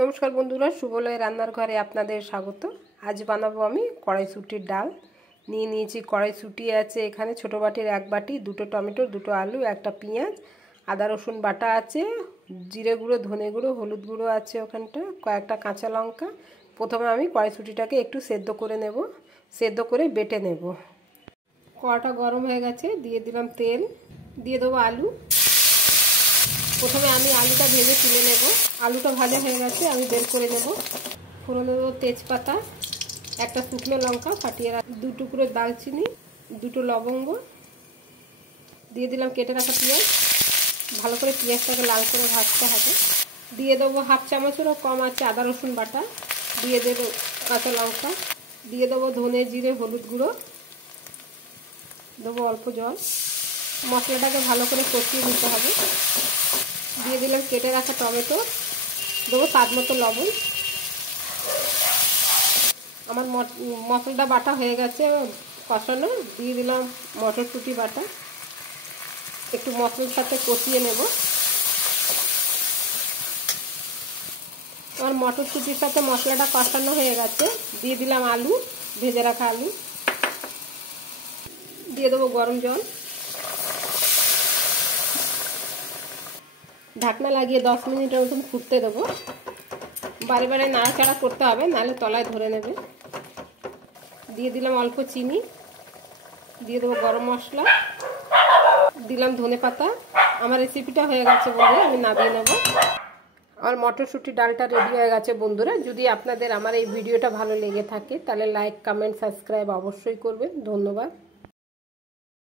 নমস্কার বন্ধুরা, শুভলয় রান্নার ঘরে আপনাদের স্বাগত। আজ বানাবো আমি কড়াইশুঁটির ডাল। নিয়েছি কড়াইশুঁটি আছে এখানে ছোটো বাটির 1 বাটি, 2টো টমেটো, 2টো আলু, 1টা পেঁয়াজ, আদা রসুন বাটা আছে, জিরে গুঁড়ো, ধনে গুঁড়ো, হলুদ গুঁড়ো আছে ওখানটা, কয়েকটা কাঁচা লঙ্কা। প্রথমে আমি কড়াইশুঁটিটাকে একটু সেদ্ধ করে নেব, সেদ্ধ করে বেটে নেব। কড়াটা গরম হয়ে গেছে, দিয়ে দিলাম তেল, দিয়ে দেবো আলু। প্রথমে আমি আলুটা ভেজে তুলে নেব। আলুটা ভাজা হয়ে গেছে, আমি বের করে নেব। ফোড়নে দেবো তেজপাতা, 1টা শুকনো লঙ্কা ফাটিয়ে 2 টুকরো দালচিনি, 2টো লবঙ্গ, দিয়ে দিলাম কেটে রাখা পেঁয়াজ। ভালো করে পেঁয়াজটাকে লাল করে ভাজতে হবে। দিয়ে দেবো 1/2 চামচেরও কম আছে আদা রসুন বাটা, দিয়ে দেবো কাঁচা লঙ্কা, দিয়ে দেবো ধনে জিরে হলুদ গুঁড়ো, দেবো অল্প জল। মশলাটাকে ভালো করে কষিয়ে নিতে হবে। দিয়ে দিলাম কেটে রাখা টমেটো, দেবো স্বাদ মতো লবণ। আমার মশলাটা বাটা হয়ে গেছে কষানো, দিয়ে দিলাম মটরশুঁটি বাটা, একটু মশলার সাথে কষিয়ে নেব। আমার মটরশুঁটির সাথে মশলাটা কষানো হয়ে গেছে, দিয়ে দিলাম আলু, ভেজে রাখা আলু, দিয়ে দেবো গরম জল। ঢাকনা লাগিয়ে 10 মিনিটের মতন ফুটতে দেবো। বারে বারে নাড়াচাড়া করতে হবে, নাহলে তলায় ধরে নেবে। দিয়ে দিলাম অল্প চিনি, দিয়ে দেবো গরম মশলা, দিলাম ধনে পাতা। আমার রেসিপিটা হয়ে গেছে বন্ধুরা, আমি নামিয়ে নেব। আমার মটরশুঁটি ডালটা রেডি হয়ে গেছে বন্ধুরা। যদি আপনাদের আমার এই ভিডিওটা ভালো লেগে থাকে তাহলে লাইক, কমেন্ট, সাবস্ক্রাইব অবশ্যই করবেন। ধন্যবাদ।